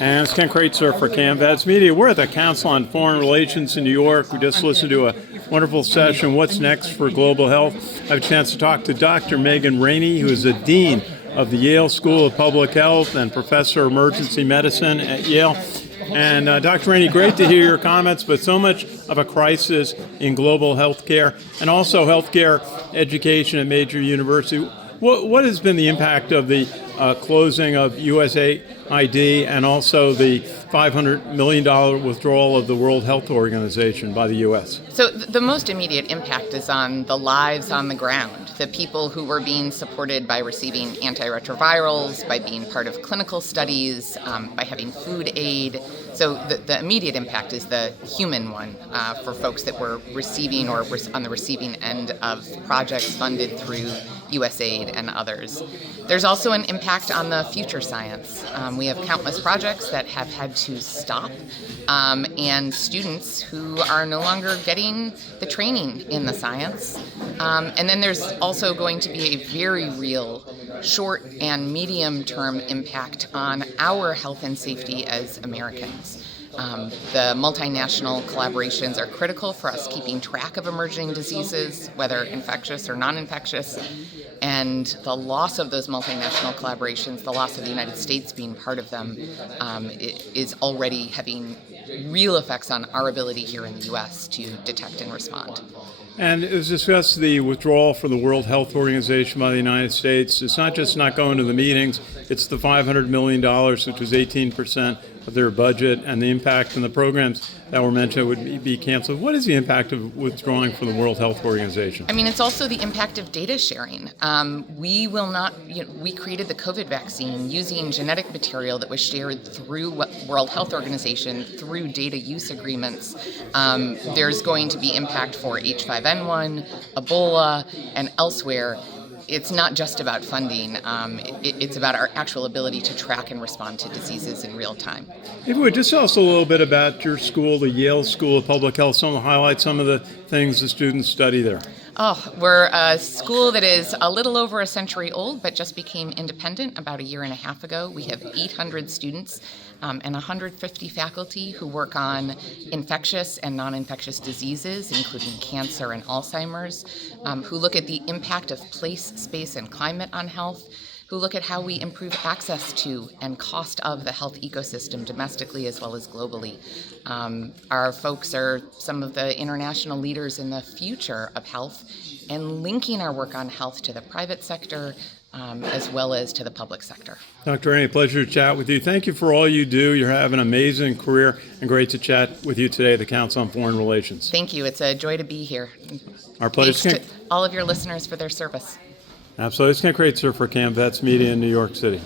And it's Ken Kraetzer for CAMVADS Media. We're at the Council on Foreign Relations in New York. We just listened to a wonderful session, What's Next for Global Health. I have a chance to talk to Dr. Megan Ranney, who is the Dean of the Yale School of Public Health and Professor of Emergency Medicine at Yale. And Dr. Ranney, great to hear your comments, but so much of a crisis in global healthcare and also healthcare education at major universities. What has been the impact of the closing of USAID and also the $500 million withdrawal of the World Health Organization by the U.S.? So the most immediate impact is on the lives on the ground, the people who were being supported by receiving antiretrovirals, by being part of clinical studies, by having food aid. So the immediate impact is the human one for folks that were receiving or were on the receiving end of projects funded through USAID and others. There's also an impact on the future science. We have countless projects that have had to stop, and students who are no longer getting the training in the science. And then there's also going to be a very real short and medium-term impact on our health and safety as Americans. The multinational collaborations are critical for us keeping track of emerging diseases, whether infectious or non-infectious, and the loss of those multinational collaborations, the loss of the United States being part of them, is already having real effects on our ability here in the U.S. to detect and respond. And it was discussed the withdrawal from the World Health Organization by the United States. It's not just not going to the meetings, it's the $500 million, which was 18% of their budget, and the impact on the programs that were mentioned would be canceled. What is the impact of withdrawing from the World Health Organization? I mean, it's also the impact of data sharing. We created the COVID vaccine using genetic material that was shared through World Health Organization, through data use agreements. There's going to be impact for H5N1, Ebola, and elsewhere. It's not just about funding. It's about our actual ability to track and respond to diseases in real time. If you would just tell us a little bit about your school, the Yale School of Public Health, some of the highlights, some of the things the students study there. Oh, we're a school that is a little over a century old, but just became independent about a year and a half ago. We have 800 students and 150 faculty who work on infectious and non-infectious diseases, including cancer and Alzheimer's, who look at the impact of place, space, and climate on health, who look at how we improve access to and cost of the health ecosystem domestically as well as globally. Our folks are some of the international leaders in the future of health and linking our work on health to the private sector as well as to the public sector. Dr. Ranney, pleasure to chat with you. Thank you for all you do. You have an amazing career, and great to chat with you today at the Council on Foreign Relations. Thank you. It's a joy to be here. Our pleasure. Thanks to all of your listeners for their service. Absolutely. It's Ken Kraetzer for CAMVADS Media in New York City.